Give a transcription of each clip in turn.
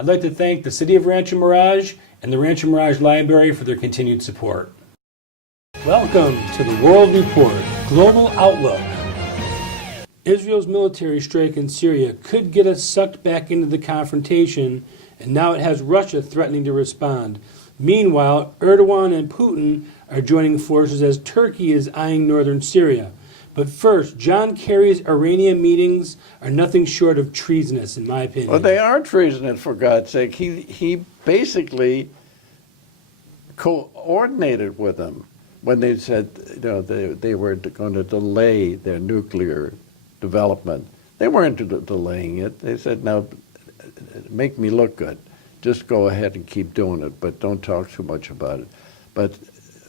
I'd like to thank the City of Rancho Mirage and the Rancho Mirage Library for their continued support. Welcome to the World Report, Global Outlook. Israel's military strike in Syria could get us sucked back into the confrontation, and now it has Russia threatening to respond. Meanwhile, Erdogan and Putin are joining forces as Turkey is eyeing northern Syria. But first, John Kerry's Iranian meetings are nothing short of treasonous, in my opinion. Well, they are treasonous, for God's sake. He basically coordinated with them when they said, you know, they were going to delay their nuclear development. They weren't delaying it. They said, now, make me look good. Just go ahead and keep doing it, but don't talk too much about it. But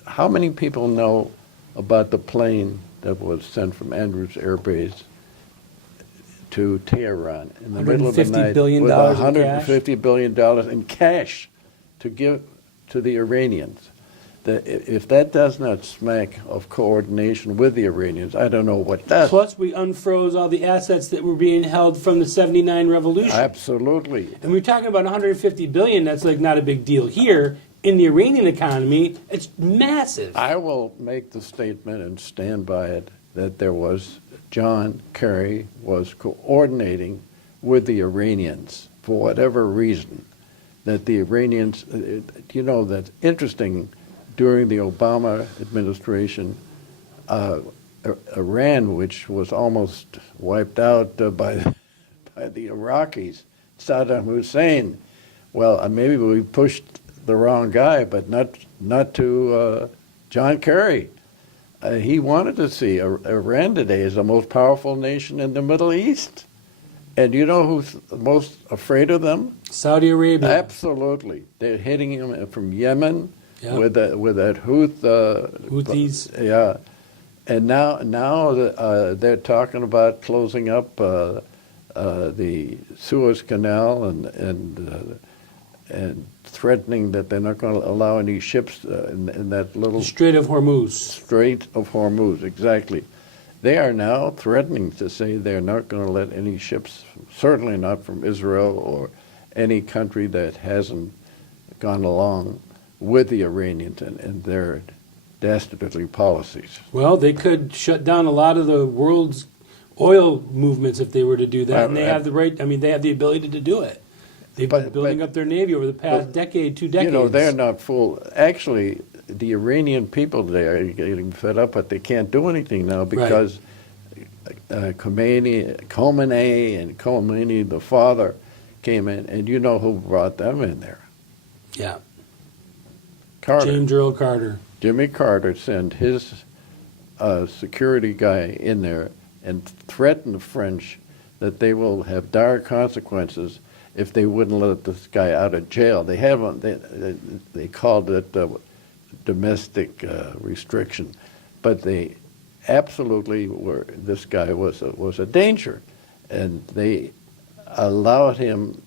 how many people know about the plane that was sent from Andrews Air Base to Tehran in the middle of the night billion with $150 billion in cash to give to the Iranians? If that does not smack of coordination with the Iranians, I don't know what does. Plus, we unfroze all the assets that were being held from the '79 revolution. Absolutely. And we're talking about 150 billion. That's like not a big deal here. In the Iranian economy, it's massive. I will make the statement and stand by it that John Kerry was coordinating with the Iranians for whatever reason. That the Iranians, you know, that's interesting, during the Obama administration, Iran, which was almost wiped out by the Iraqis, Saddam Hussein, well, maybe we pushed the wrong guy, but not to John Kerry. He wanted to see Iran today as the most powerful nation in the Middle East. And you know who's most afraid of them? Saudi Arabia. Absolutely. They're hitting him from Yemen, yep, with that Houthis. Yeah. And now they're talking about closing up the Suez Canal and threatening that they're not going to allow any ships in that little Strait of Hormuz. Strait of Hormuz, exactly. They are now threatening to say they're not going to let any ships, certainly not from Israel or any country that hasn't gone along with the Iranians and their dastardly policies. Well, they could shut down a lot of the world's oil movements if they were to do that, and they have the right. I mean, they have the ability to do it. They've been building up their navy over the past decade, 2 decades. You know, they're not fool. Actually, the Iranian people today are getting fed up, but they can't do anything now because Khomeini and Khomeini, the father, came in, and you know who brought them in there? Yeah. Carter. James Earl Carter. Jimmy Carter sent his security guy in there and threatened the French that they will have dire consequences if they wouldn't let this guy out of jail. They haven't. They called it domestic restriction, but they absolutely were. This guy was a danger, and they allowed him.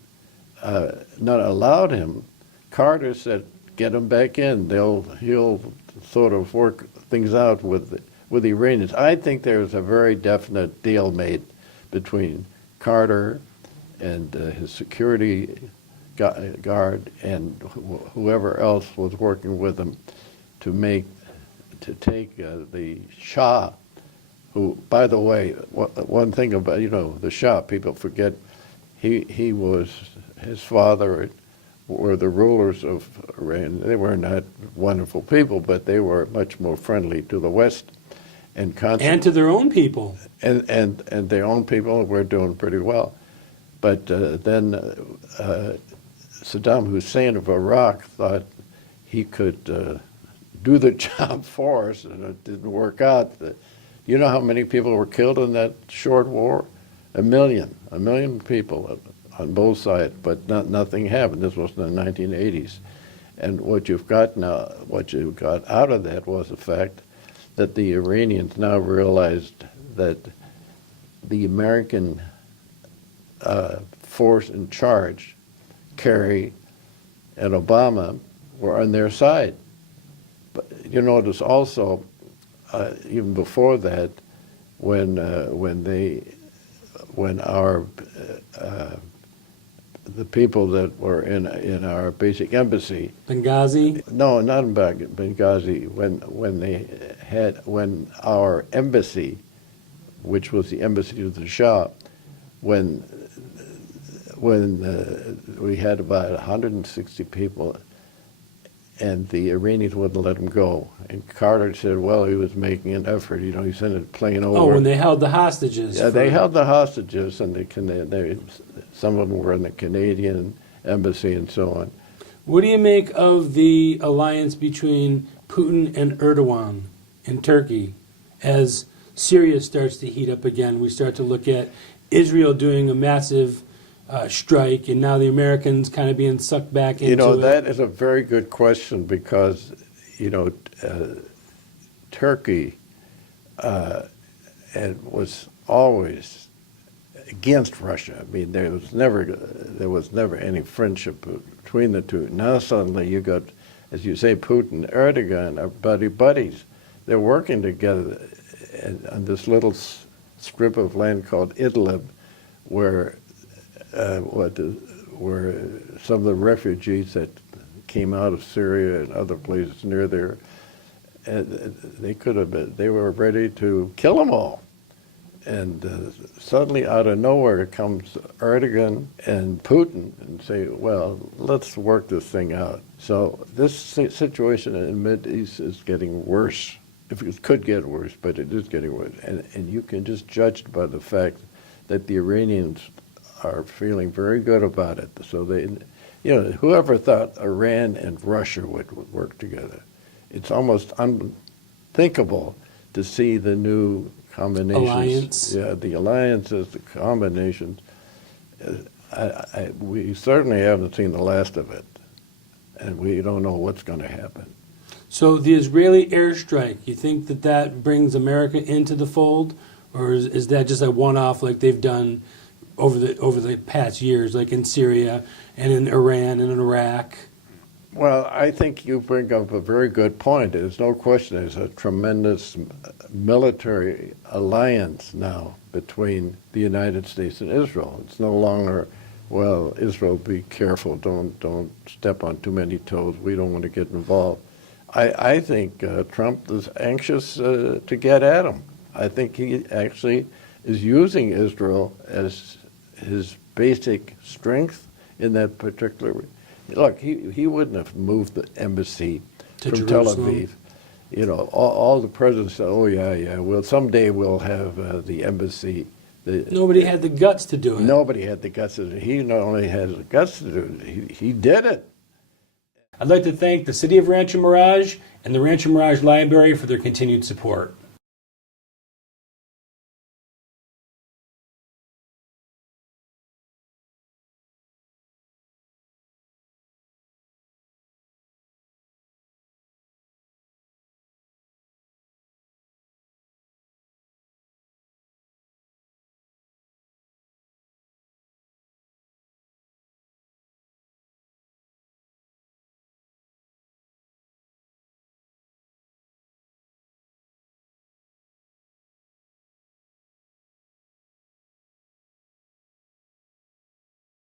Not allowed him. Carter said, "Get him back in. He'll sort of work things out with the Iranians." I think there's a very definite deal made between Carter and his security guard and whoever else was working with him to take the Shah, who, by the way, one thing about, you know, the Shah, people forget, his father were the rulers of Iran. They were not wonderful people, but they were much more friendly to the West and to their own people. And their own people were doing pretty well. But then Saddam Hussein of Iraq thought he could do the job for us, and it didn't work out. You know how many people were killed in that short war? 1 million. 1 million people on both sides, but nothing happened. This was in the 1980s. And what you've got now, what you got out of that was the fact that the Iranians now realized that the American force in charge, Kerry and Obama, were on their side. But you notice also, even before that, when our the people that were in our basic embassy. Benghazi? No, not in Benghazi. When our embassy, which was the embassy of the Shah, when we had about 160 people, and the Iranians wouldn't let him go. And Carter said, well, he was making an effort. You know, he sent a plane over. Oh, when they held the hostages. Yeah, they held the hostages, and some of them were in the Canadian embassy and so on. What do you make of the alliance between Putin and Erdogan in Turkey? As Syria starts to heat up again, we start to look at Israel doing a massive strike, and now the Americans kind of being sucked back into it. You know, that is a very good question because, you know, Turkey was always against Russia. I mean, there was never any friendship between the two. Now suddenly you got, as you say, Putin, Erdogan are buddies. They're working together on this little strip of land called Idlib, where some of the refugees that came out of Syria and other places near there, they were ready to kill them all. And suddenly out of nowhere comes Erdogan and Putin and say, well, let's work this thing out. So this situation in the Mideast is getting worse. If it could get worse, but it is getting worse. And you can just judge by the fact that the Iranians are feeling very good about it. So they, you know, whoever thought Iran and Russia would work together? It's almost unthinkable to see the new combinations. Alliance. Yeah, the alliances, the combinations. We certainly haven't seen the last of it, and we don't know what's going to happen. So the Israeli airstrike, you think that brings America into the fold, or is that just a one-off like they've done over the past years, like in Syria and in Iran and in Iraq? Well, I think you bring up a very good point. There's no question there's a tremendous military alliance now between the United States and Israel. It's no longer, well, Israel, be careful, don't step on too many toes, we don't want to get involved. I think Trump is anxious to get at him. I think he actually is using Israel as his basic strength in that particular. Look, he wouldn't have moved the embassy from Tel Aviv. You know, all the presidents said, oh, yeah, well, someday we'll have the embassy. Nobody had the guts to do it. Nobody had the guts to do it. He not only had the guts to do it, he did it. I'd like to thank the City of Rancho Mirage and the Rancho Mirage Library for their continued support.